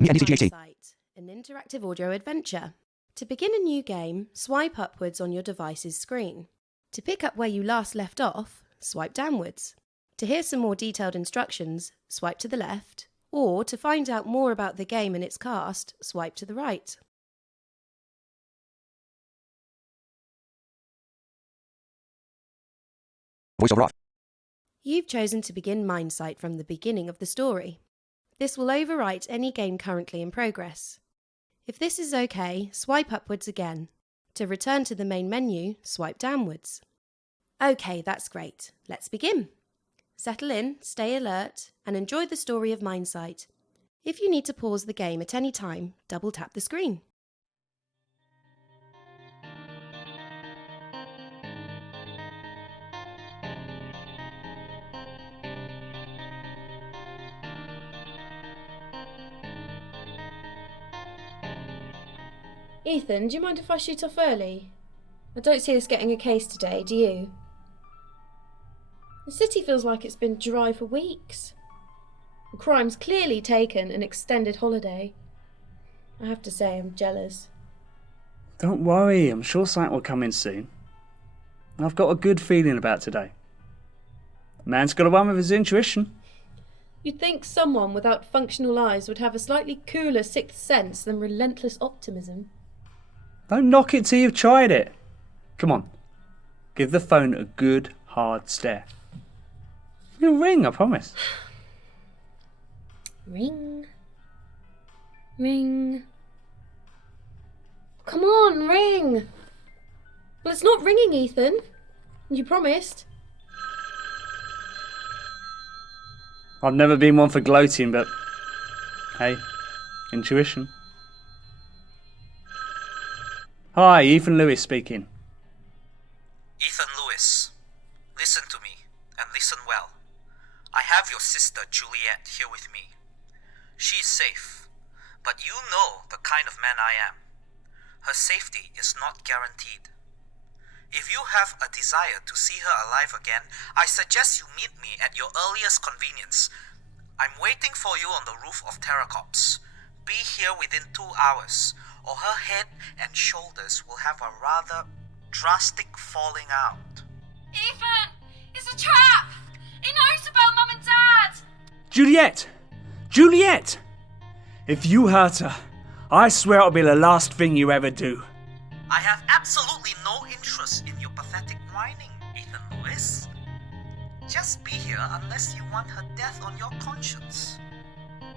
Welcome to Mindsight, an interactive audio adventure. To begin a new game, swipe upwards on your device's screen. To pick up where you last left off, swipe downwards. To hear some more detailed instructions, swipe to the left, or to find out more about the game and its cast, swipe to the right. Voiceover off. You've chosen to begin Mindsight from the beginning of the story. This will overwrite any game currently in progress. If this is okay, swipe upwards again. To return to the main menu, swipe downwards. Okay, that's great. Let's begin. Settle in, stay alert, and enjoy the story of Mindsight. If you need to pause the game at any time, double tap the screen. Ethan, do you mind if I shoot off early? I don't see us getting a case today, do you? The city feels like it's been dry for weeks. The crime's clearly taken an extended holiday. I have to say I'm jealous. Don't worry, I'm sure something will come in soon. I've got a good feeling about today. A man's got to run with his intuition. You'd think someone without functional eyes would have a slightly cooler sixth sense than relentless optimism. Don't knock it till you've tried it. Come on, give the phone a good, hard stare. It'll ring, I promise. Ring. Ring. Come on, ring. Well, it's not ringing, Ethan. You promised. I've never been one for gloating, but hey, intuition. Hi, Ethan Lewis speaking. Ethan Lewis, listen to me, and listen well. I have your sister Juliet here with me. She is safe, but you know the kind of man I am. Her safety is not guaranteed. If you have a desire to see her alive again, I suggest you meet me at your earliest convenience. I'm waiting for you on the roof of Terracops. Be here within 2 hours, or her head and shoulders will have a rather drastic falling out. Ethan! It's a trap! He knows about Mum and Dad! Juliet! Juliet! If you hurt her, I swear it'll be the last thing you ever do. I have absolutely no interest in your pathetic whining, Ethan Lewis. Just be here unless you want her death on your conscience.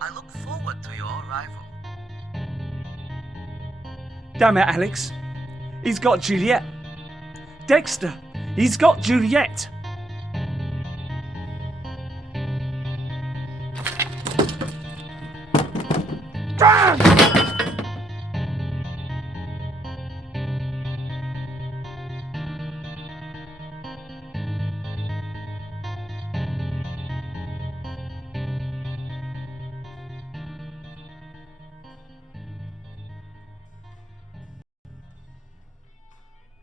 I look forward to your arrival. Damn it, Alex. He's got Juliet. Dexter, he's got Juliet.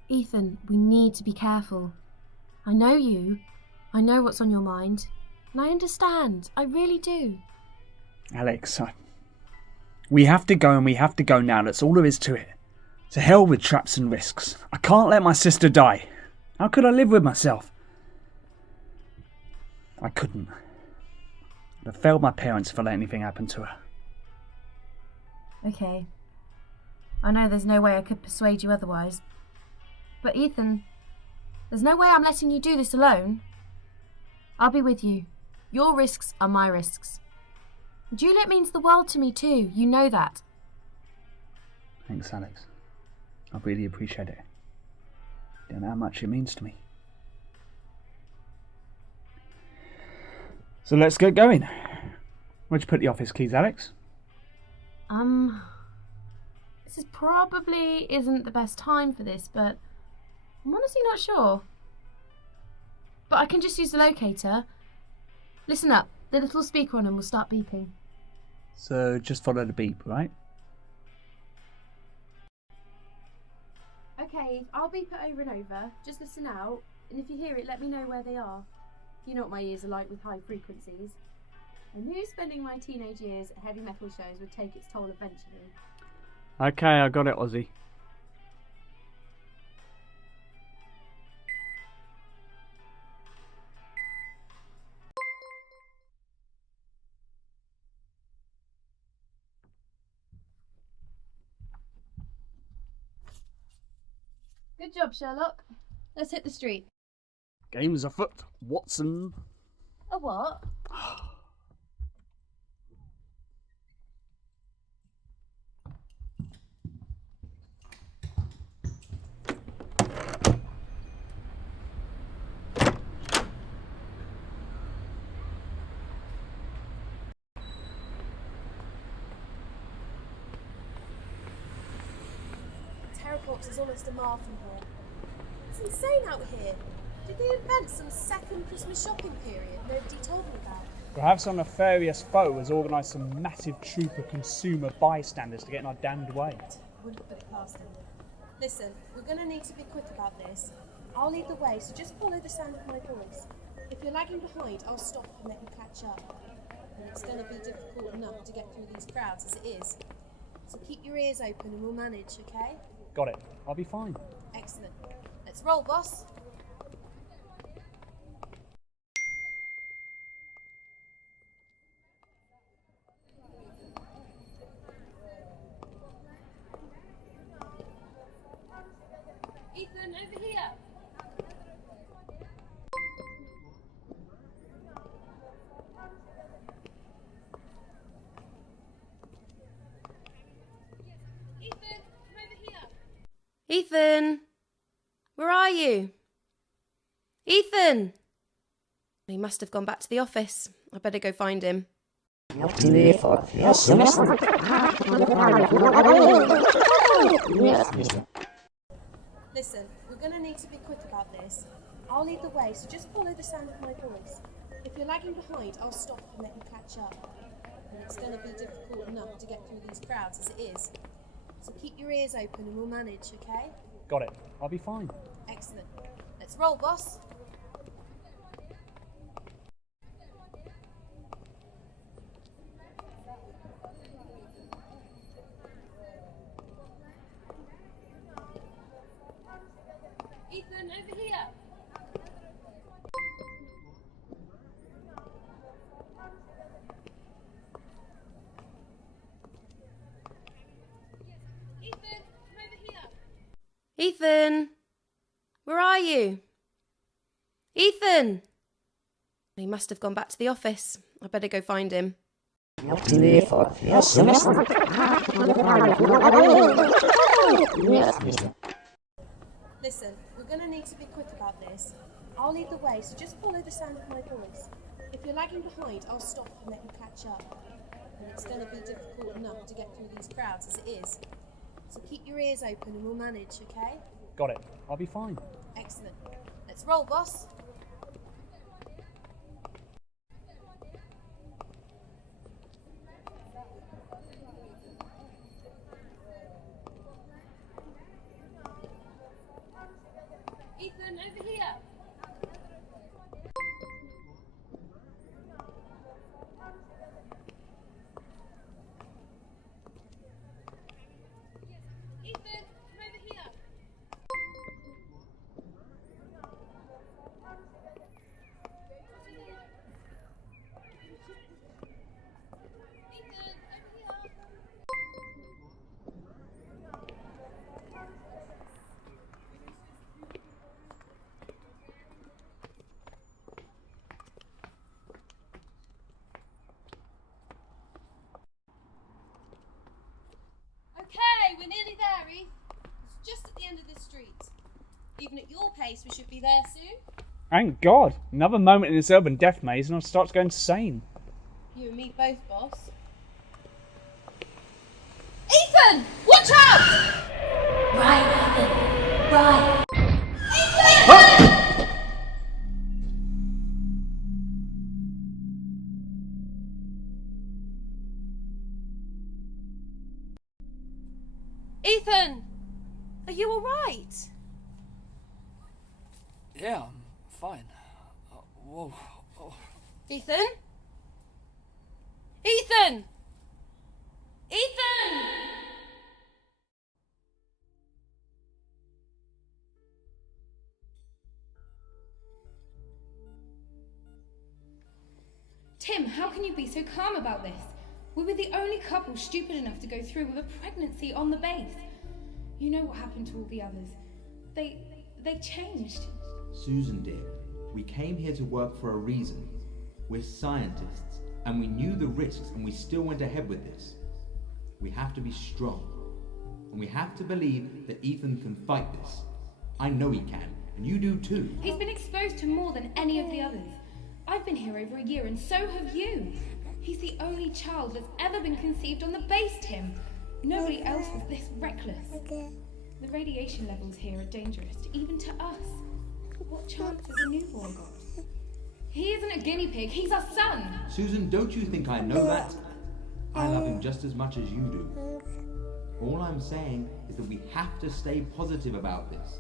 Ethan, we need to be careful. I know you. I know what's on your mind. And I understand. I really do. Alex, we have to go and we have to go now. That's all there is to it. To hell with traps and risks. I can't let my sister die. How could I live with myself? I couldn't. I'd have failed my parents if I let anything happen to her. Okay. I know there's no way I could persuade you otherwise. But Ethan, there's no way I'm letting you do this alone. I'll be with you. Your risks are my risks. Juliet means the world to me too. You know that. Thanks, Alex. I really appreciate it. You don't know how much it means to me. So let's get going. Where'd you put the office keys, Alex? This probably isn't the best time for this, but I'm honestly not sure. But I can just use the locator. Listen up. The little speaker on him will start beeping. So just follow the beep, right? Okay, I'll beep it over and over. Just listen out. And if you hear it, let me know where they are. You know what my ears are like with high frequencies. I knew spending my teenage years at heavy metal shows would take its toll eventually. Okay, I got it, Ozzy. Good job, Sherlock. Let's hit the street. Game's afoot, Watson. A what? Terracox is almost a mile from here. It's insane out here. Did they invent some second Christmas shopping period nobody told me about? Perhaps some nefarious foe has organised some massive troop of consumer bystanders to get in our damned way. I wouldn't put it past them. Listen, we're going to need to be quick about this. I'll lead the way, so just follow the sound of my voice. If you're lagging behind, I'll stop and let you catch up. And it's going to be difficult enough to get through these crowds as it is. So keep your ears open and we'll manage, okay? Got it. I'll be fine. Excellent. Let's roll, boss. Ethan, over here. Ethan, come over here. Ethan! Where are you? Ethan! He must have gone back to the office. I better go find him. Listen, we're going to need to be quick about this. I'll lead the way, so just follow the sound of my voice. If you're lagging behind, I'll stop and let you catch up. And it's going to be difficult enough to get through these crowds as it is. So keep your ears open and we'll manage, okay? Got it. I'll be fine. Excellent. Let's roll, boss. Ethan, over here. Ethan, come over here. Ethan! Where are you? Ethan! He must have gone back to the office. I better go find him. Listen, we're going to need to be quick about this. I'll lead the way, so just follow the sound of my voice. If you're lagging behind, I'll stop and let you catch up. And it's going to be difficult enough to get through these crowds as it is. So keep your ears open and we'll manage, okay? Got it. I'll be fine. Excellent. Let's roll, boss. Ethan, over here. Ethan, come over here. Ethan, over here. Okay, we're nearly there, Eve. It's just at the end of this street. Even at your pace, we should be there soon. Thank God. Another moment in this urban death maze and I'll start to go insane. You and me both, boss. Ethan, watch out! Right, Ethan. Right. Ethan! Are you alright? Yeah, I'm fine. Whoa. Oh. Ethan? Ethan! Ethan! Tim, how can you be so calm about this? We were the only couple stupid enough to go through with a pregnancy on the base. You know what happened to all the others. They changed. Susan dear, we came here to work for a reason. We're scientists, and we knew the risks, and we still went ahead with this. We have to be strong, and we have to believe that Ethan can fight this. I know he can, and you do too. He's been exposed to more than any of the others. I've been here over a year, and so have you. He's the only child that's ever been conceived on the base, Tim. Nobody else was this reckless. The radiation levels here are dangerous, even to us. What chance has a newborn got? He isn't a guinea pig, he's our son! Susan, don't you think I know that? I love him just as much as you do. All I'm saying is that we have to stay positive about this.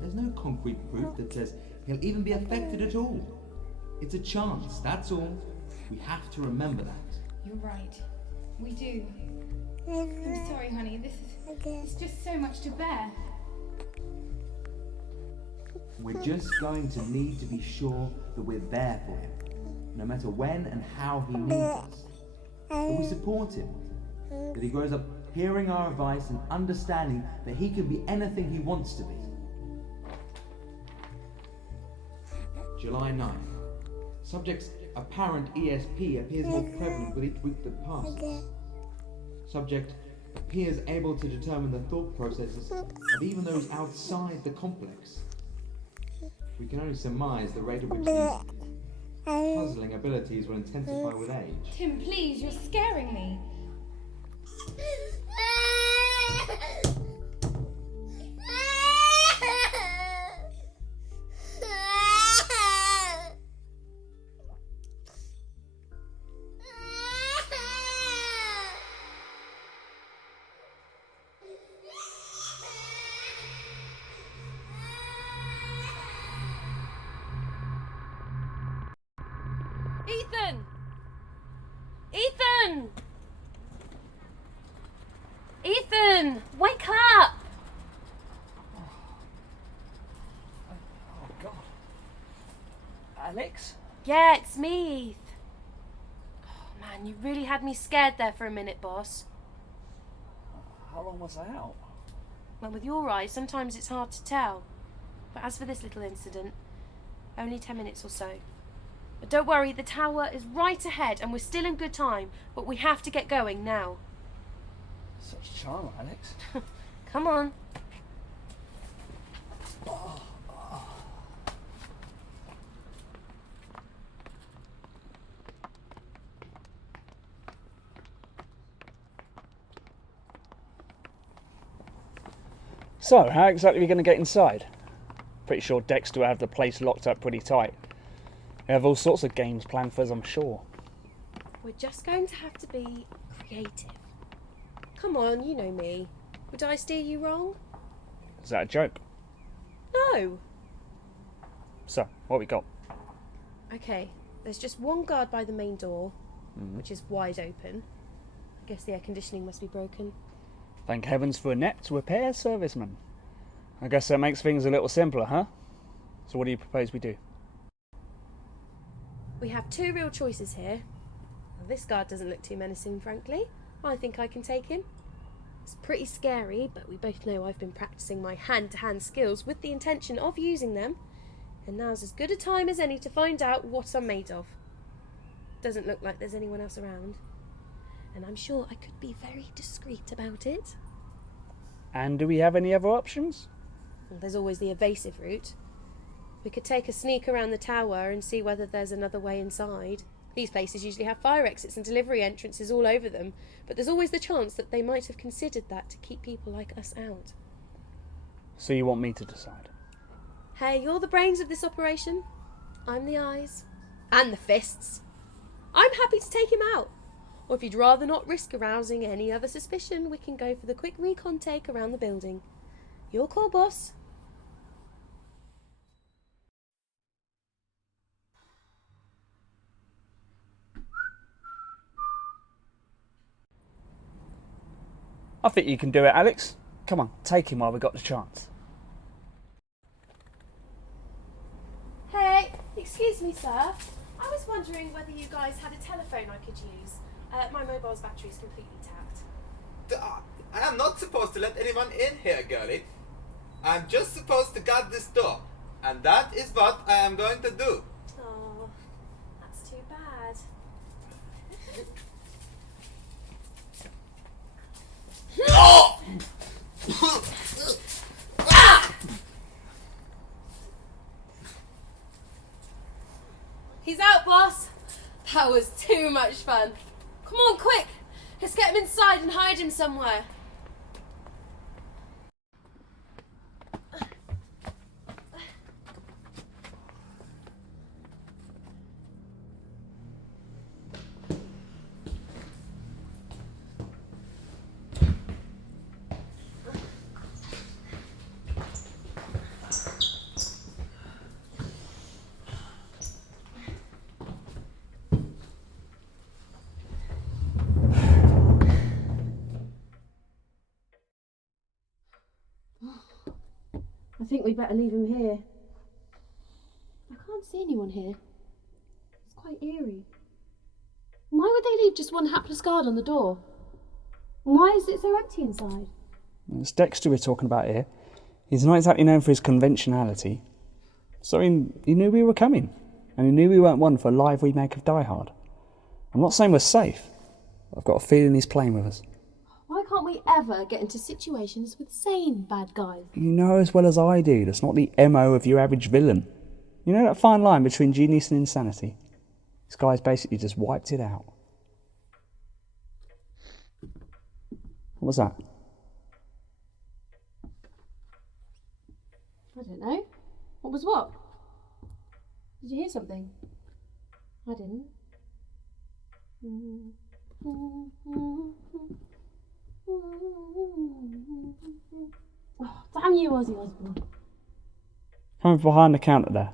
There's no concrete proof that says he'll even be affected at all. It's a chance, that's all. We have to remember that. You're right. We do. I'm sorry, honey. This is just so much to bear. We're just going to need to be sure that we're there for him, no matter when and how he needs us. That we support him, that he grows up hearing our advice and understanding that he can be anything he wants to be. July 9th. Subject's apparent ESP appears more prevalent with each week that passes. Subject appears able to determine the thought processes of even those outside the complex. We can only surmise the rate at which these puzzling abilities will intensify with age. Tim, please, you're scaring me. Ethan! Ethan! Ethan! Wake up! Oh, God. Alex? Yeah, it's me, Eth. Oh, man, you really had me scared there for a minute, boss. How long was I out? Well, with your eyes, sometimes it's hard to tell. But as for this little incident, only 10 minutes or so. But don't worry, the tower is right ahead and we're still in good time, but we have to get going now. Such charm, Alex. Come on. So, how exactly are we going to get inside? Pretty sure Dexter will have the place locked up pretty tight. They have all sorts of games planned for us, I'm sure. We're just going to have to be creative. Come on, you know me. Would I steer you wrong? Is that a joke? No. So, what we got? Okay, there's just one guard by the main door, which is wide open. I guess the air conditioning must be broken. Thank heavens for a net to repair serviceman. I guess that makes things a little simpler, huh? So what do you propose we do? We have two real choices here. Well, this guard doesn't look too menacing, frankly. I think I can take him. It's pretty scary, but we both know I've been practicing my hand-to-hand skills with the intention of using them. And now's as good a time as any to find out what I'm made of. Doesn't look like there's anyone else around. And I'm sure I could be very discreet about it. And do we have any other options? Well, there's always the evasive route. We could take a sneak around the tower and see whether there's another way inside. These places usually have fire exits and delivery entrances all over them, but there's always the chance that they might have considered that to keep people like us out. So you want me to decide? Hey, you're the brains of this operation. I'm the eyes. And the fists. I'm happy to take him out. Or if you'd rather not risk arousing any other suspicion, we can go for the quick recon take around the building. Your call, boss. I think you can do it, Alex. Come on, take him while we got the chance. Hey, excuse me, sir. I was wondering whether you guys had a telephone I could use. My mobile's battery's completely tapped. I am not supposed to let anyone in here, girlie. I'm just supposed to guard this door. And that is what I am going to do. Oh, that's too bad. He's out, boss. That was too much fun. Come on, quick. Let's get him inside and hide him somewhere. I think we'd better leave him here. I can't see anyone here. It's quite eerie. Why would they leave just one hapless guard on the door? And why is it so empty inside? It's Dexter we're talking about here. He's not exactly known for his conventionality. So he knew we were coming. And he knew we weren't one for a live remake of Die Hard. I'm not saying we're safe. I've got a feeling he's playing with us. Why can't we ever get into situations with sane bad guys? You know as well as I do, that's not the MO of your average villain. You know that fine line between genius and insanity? This guy's basically just wiped it out. What was that? I don't know. What was what? Did you hear something? I didn't. Oh, damn you, Ozzy Osbourne. Coming from behind the counter there.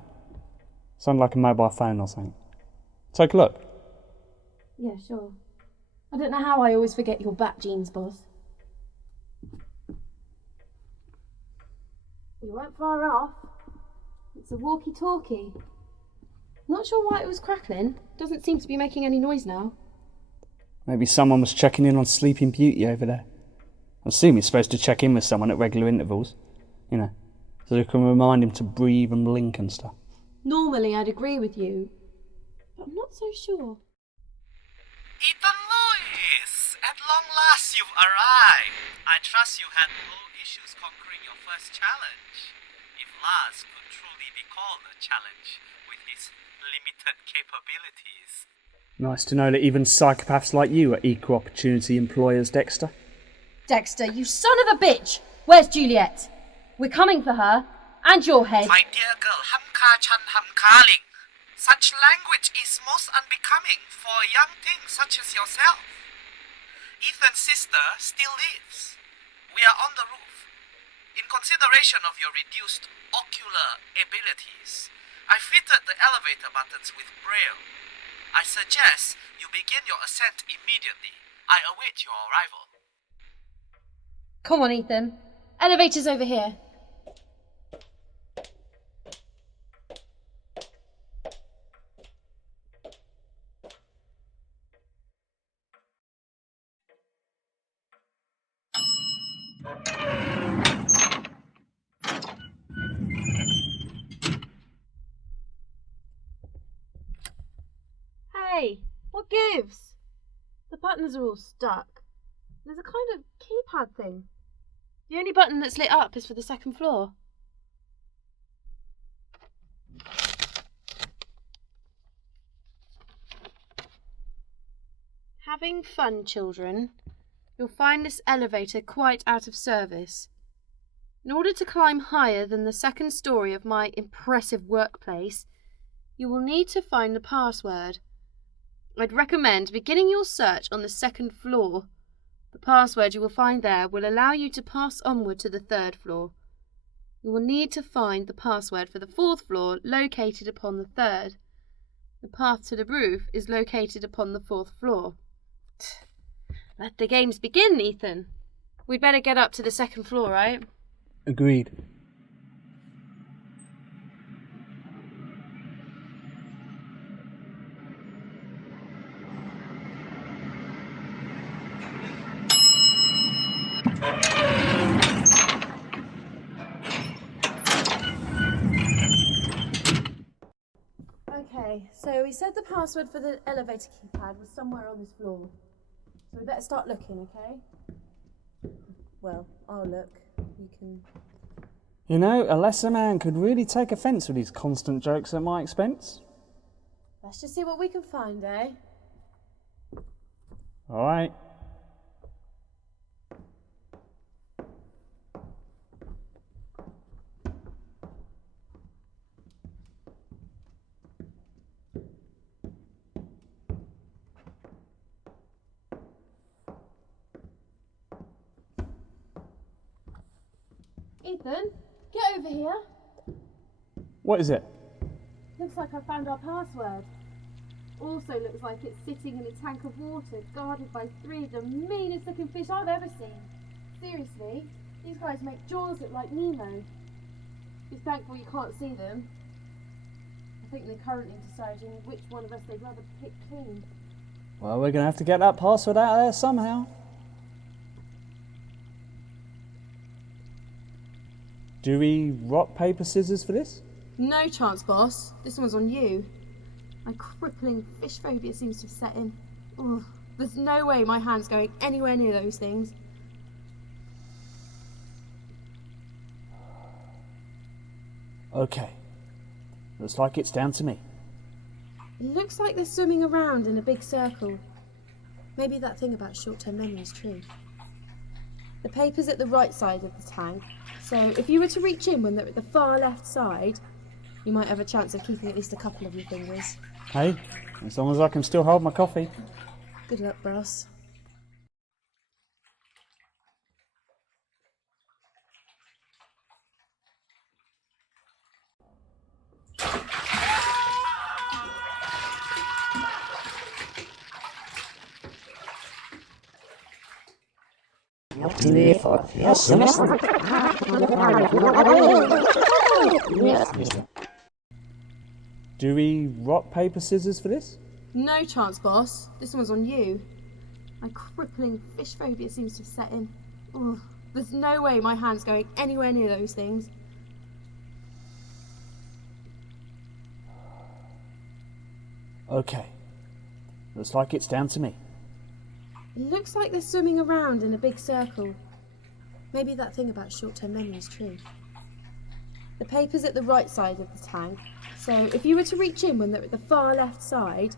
Sounded like a mobile phone or something. Take a look. Yeah, sure. I don't know how I always forget your bat jeans, boss. You weren't far off. It's a walkie-talkie. Not sure why it was crackling. Doesn't seem to be making any noise now. Maybe someone was checking in on Sleeping Beauty over there. I assume he's supposed to check in with someone at regular intervals. You know, so they can remind him to breathe and blink and stuff. Normally I'd agree with you, but I'm not so sure. Ethan Lewis! At long last you've arrived. I trust you had no issues conquering your first challenge. If Lars could truly be called a challenge with his limited capabilities. Nice to know that even psychopaths like you are equal opportunity employers, Dexter. Dexter, you son of a bitch! Where's Juliet? We're coming for her, and your head. My dear girl, Hamka Chan Hamkaling. Such language is most unbecoming for a young thing such as yourself. Ethan's sister still lives. We are on the roof. In consideration of your reduced ocular abilities, I fitted the elevator buttons with Braille. I suggest you begin your ascent immediately. I await your arrival. Come on, Ethan. Elevator's over here. Hey, what gives? The buttons are all stuck. There's a kind of keypad thing. The only button that's lit up is for the second floor. Having fun, children. You'll find this elevator quite out of service. In order to climb higher than the second story of my impressive workplace, you will need to find the password. I'd recommend beginning your search on the second floor. The password you will find there will allow you to pass onward to the third floor. You will need to find the password for the fourth floor located upon the third. The path to the roof is located upon the fourth floor. Let the games begin, Ethan. We'd better get up to the second floor, right? Agreed. Okay, so we said the password for the elevator keypad was somewhere on this floor. So we better start looking, okay? Well, I'll look. You can... You know, a lesser man could really take offence with these constant jokes at my expense. Let's just see what we can find, eh? All right. Ethan, get over here. What is it? Looks like I found our password. Also looks like it's sitting in a tank of water, guarded by 3 of the meanest looking fish I've ever seen. Seriously, these guys make Jaws look like Nemo. It's thankful you can't see them. I think they're currently deciding which one of us they'd rather pick clean. Well, we're going to have to get that password out of there somehow. Do we rock, paper, scissors for this? No chance, boss. This one's on you. My crippling fish phobia seems to have set in. Ugh, there's no way my hand's going anywhere near those things. Okay. Looks like it's down to me. It looks like they're swimming around in a big circle. Maybe that thing about short-term memory is true. The paper's at the right side of the tank, so if you were to reach in when they're at the far left side, you might have a chance of keeping at least a couple of your fingers. Hey, as long as I can still hold my coffee. Good luck, boss. Do we rock, paper, scissors for this? No chance, boss. This one's on you. My crippling fish phobia seems to have set in. Ugh, there's no way my hand's going anywhere near those things. Okay. Looks like it's down to me. It looks like they're swimming around in a big circle. Maybe that thing about short-term memory is true. The paper's at the right side of the tank, so if you were to reach in when they're at the far left side,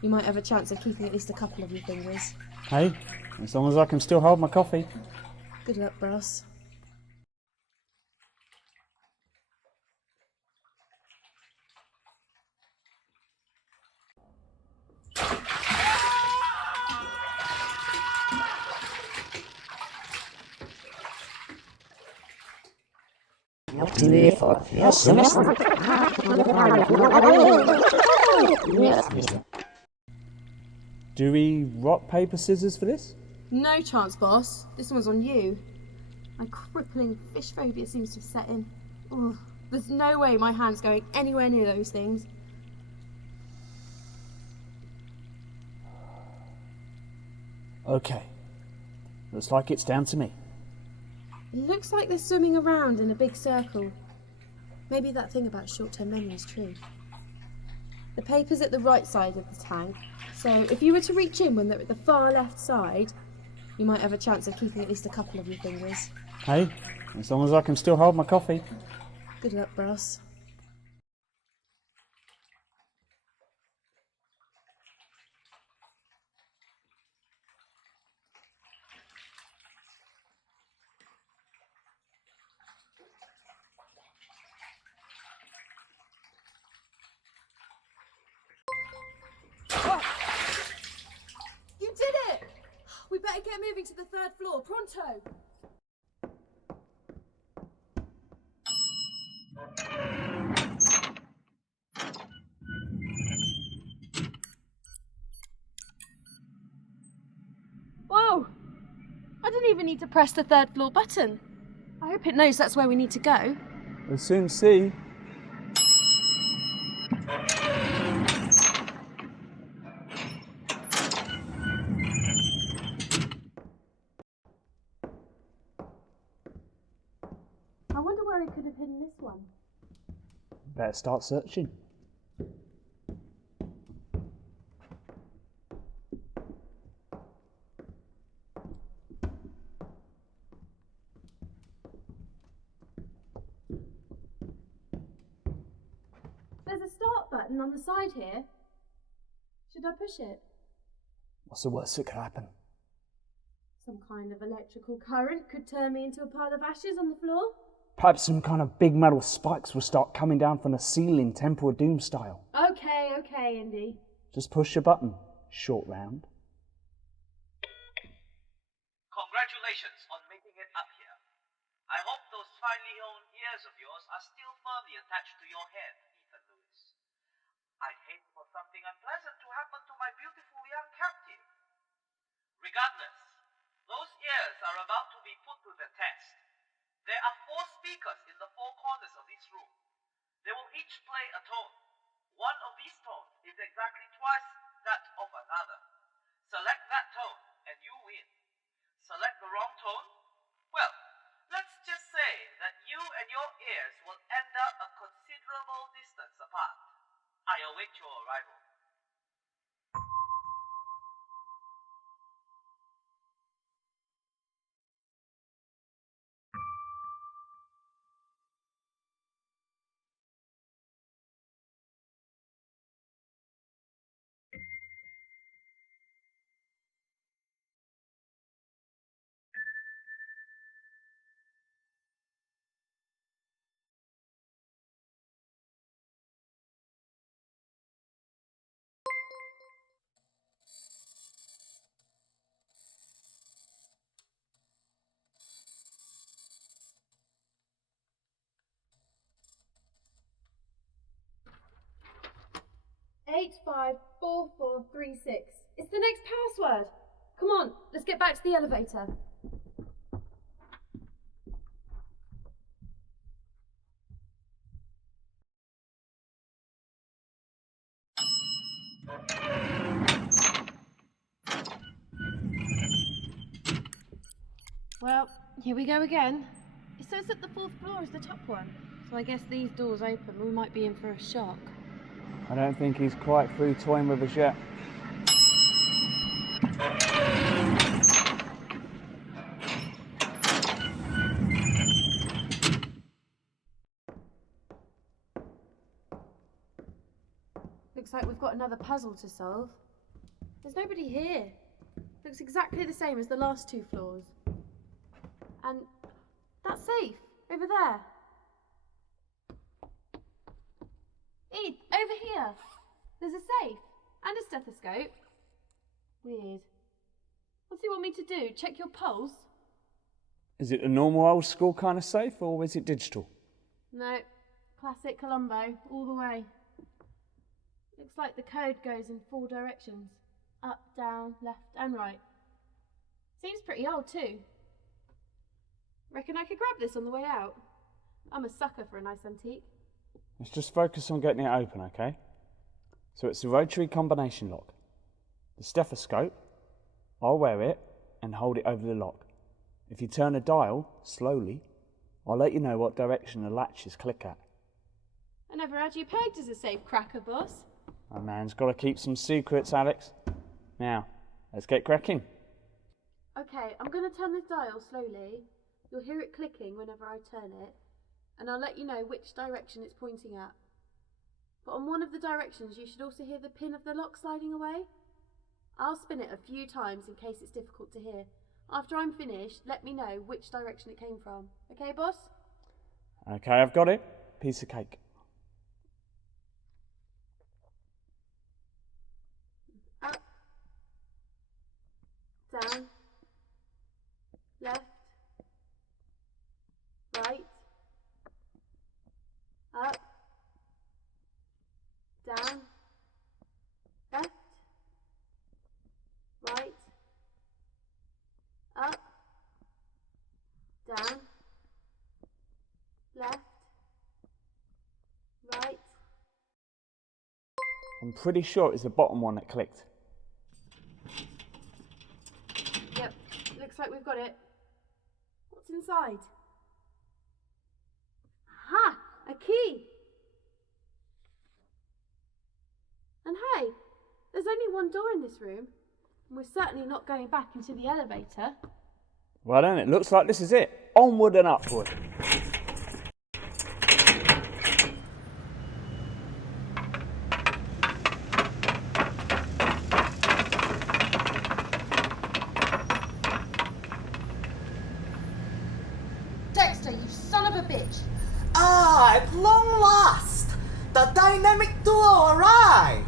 you might have a chance of keeping at least a couple of your fingers. Hey, as long as I can still hold my coffee. Good luck, boss. Do we rock, paper, scissors for this? No chance, boss. This one's on you. My crippling fish phobia seems to have set in. Ugh, there's no way my hand's going anywhere near those things. Okay. Looks like it's down to me. It looks like they're swimming around in a big circle. Maybe that thing about short-term memory is true. The paper's at the right side of the tank, so if you were to reach in when they're at the far left side, you might have a chance of keeping at least a couple of your fingers. Hey, as long as I can still hold my coffee. Good luck, boss. You did it! We better get moving to the 3rd floor, pronto! Whoa! I didn't even need to press the third floor button. I hope it knows that's where we need to go. We'll soon see. I wonder where he could have hidden this one. Better start searching. There's a start button on the side here. Should I push it? What's the worst that could happen? Some kind of electrical current could turn me into a pile of ashes on the floor. Perhaps some kind of big metal spikes will start coming down from the ceiling, Temple of Doom style. Okay, Indy. Just push your button. Short round. Congratulations on making it up here. I hope those finely honed ears of yours are still firmly attached to your head, Ethan Lewis. I'd hate for something unpleasant to happen to my beautiful young captive. Regardless, those ears are about to be put to the test. There are 4 speakers in the 4 corners of this room. They will each play a tone. One of these tones is exactly twice that of another. Select that tone and you win. Select the wrong tone? Well, let's just say that you and your ears will end up a considerable distance apart. I await your arrival. Eight, 5, 4, 4, 3, 6. It's the next password. Come on, let's get back to the elevator. Well, here we go again. It says that the 4th floor is the top one, so I guess these doors open. We might be in for a shock. I don't think he's quite through toying with us yet. Looks like we've got another puzzle to solve. There's nobody here. Looks exactly the same as the last 2 floors. And that safe, over there. Eve, over here. There's a safe and a stethoscope. Weird. What's he want me to do? Check your pulse? Is it a normal old school kind of safe or is it digital? No, classic Colombo, all the way. Looks like the code goes in 4 directions. Up, down, left and right. Seems pretty old too. Reckon I could grab this on the way out? I'm a sucker for a nice antique. Let's just focus on getting it open, okay? So it's the rotary combination lock. The stethoscope, I'll wear it and hold it over the lock. If you turn the dial slowly, I'll let you know what direction the latches click at. I never had you pegged as a safe cracker, boss. A man's got to keep some secrets, Alex. Now, let's get cracking. Okay, I'm going to turn this dial slowly. You'll hear it clicking whenever I turn it, and I'll let you know which direction it's pointing at. But on one of the directions, you should also hear the pin of the lock sliding away. I'll spin it a few times in case it's difficult to hear. After I'm finished, let me know which direction it came from. Okay, boss? Okay, I've got it. Piece of cake. Up, down, left, right, up, down, left, right, up, I'm pretty sure it was the bottom one that clicked. Yep, looks like we've got it. What's inside? Ha! A key! And hey, there's only one door in this room, and we're certainly not going back into the elevator. Well then, it looks like this is it. Onward and upward. Dexter, you son of a bitch! Ah, at long last, the dynamic duo arrive.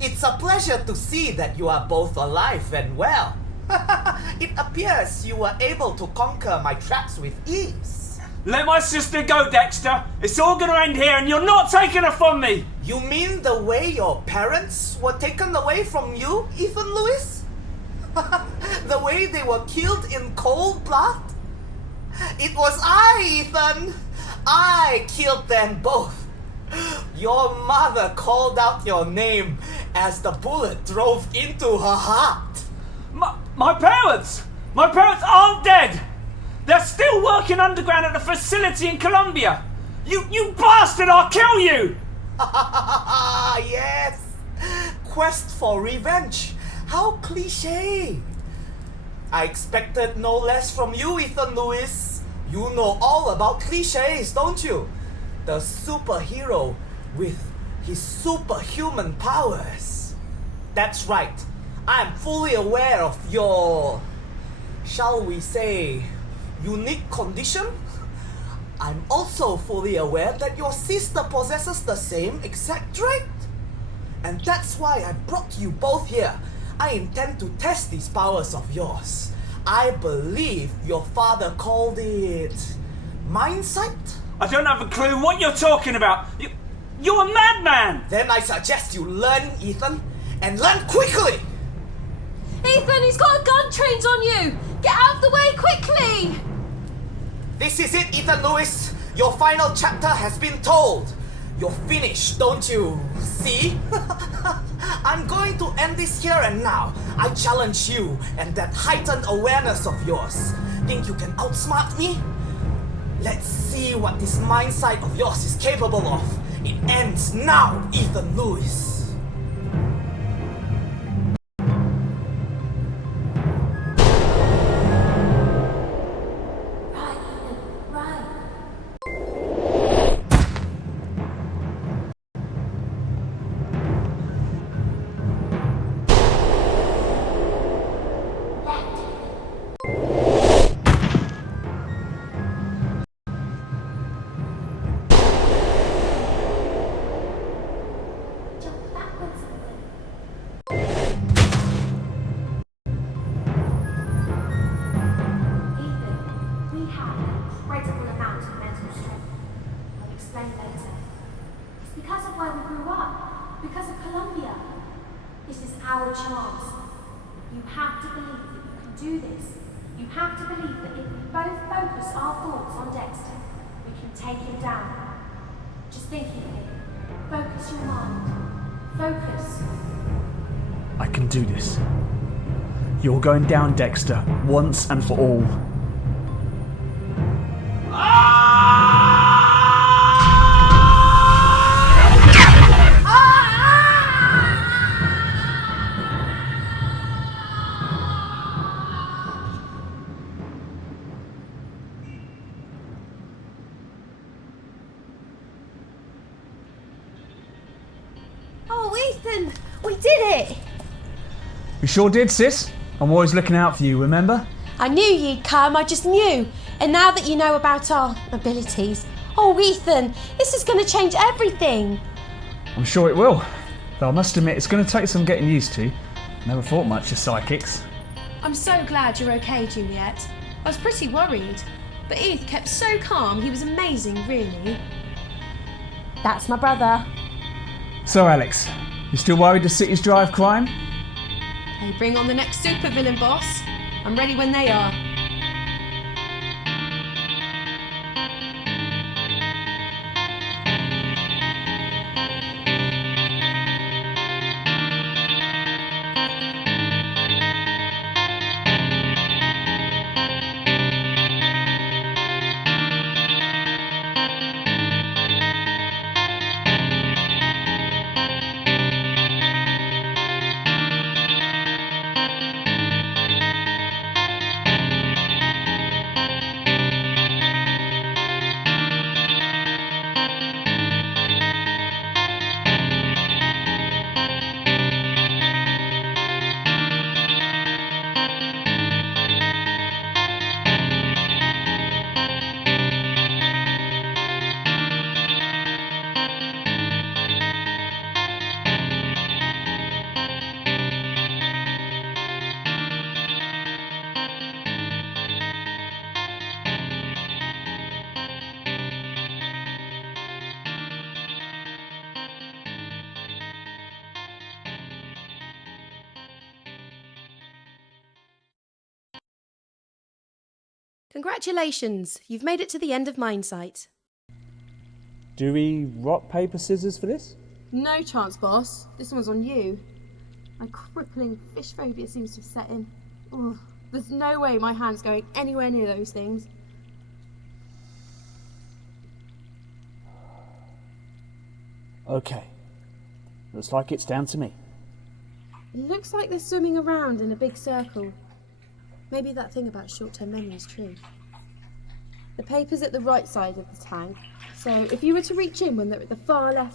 It's a pleasure to see that you are both alive and well. It appears you were able to conquer my traps with ease. Let my sister go, Dexter. It's all gonna end here and you're not taking her from me. You mean the way your parents were taken away from you, Ethan Lewis? The way they were killed in cold blood? It was I, Ethan. I killed them both. Your mother called out your name as the bullet drove into her heart. My parents! My parents aren't dead! They're still working underground at the facility in Colombia! You bastard, I'll kill you! Yes! Quest for revenge. How cliche. I expected no less from you, Ethan Lewis. You know all about cliches, don't you? The superhero with his superhuman powers. That's right. I am fully aware of your, shall we say, unique condition. I'm also fully aware that your sister possesses the same exact trait. And that's why I brought you both here. I intend to test these powers of yours. I believe your father called it Mindsight? I don't have a clue what you're talking about. You're a madman! Then I suggest you learn, Ethan, and learn quickly! Ethan, he's got a gun trained on you! Get out of the way quickly! This is it, Ethan Lewis. Your final chapter has been told. You're finished, don't you see? I'm going to end this here and now. I challenge you and that heightened awareness of yours. Think you can outsmart me? Let's see what this mindsight of yours is capable of. It ends now, Ethan Lewis. Our chance. You have to believe that you can do this. You have to believe that if we both focus our thoughts on Dexter, we can take him down. Just think of it. Focus your mind. Focus. I can do this. You're going down, Dexter, once and for all. Ethan, we did it! We sure did, sis. I'm always looking out for you, remember? I knew you'd come, I just knew. And now that you know about our abilities, oh Ethan, this is going to change everything. I'm sure it will. Though I must admit, it's going to take some getting used to. Never thought much of psychics. I'm so glad you're okay, Juliet. I was pretty worried. But Eth kept so calm, he was amazing, really. That's my brother. So, Alex, you still worried the city's drive crime? Hey, bring on the next supervillain, boss. I'm ready when they are. Congratulations! You've made it to the end of Mindsight. Do we rock, paper, scissors for this? No chance, boss. This one's on you. My crippling fish phobia seems to have set in. Ugh, there's no way my hand's going anywhere near those things. Okay. Looks like it's down to me. It looks like they're swimming around in a big circle. Maybe that thing about short-term memory is true. The paper's at the right side of the tank, so if you were to reach in when they're at the far left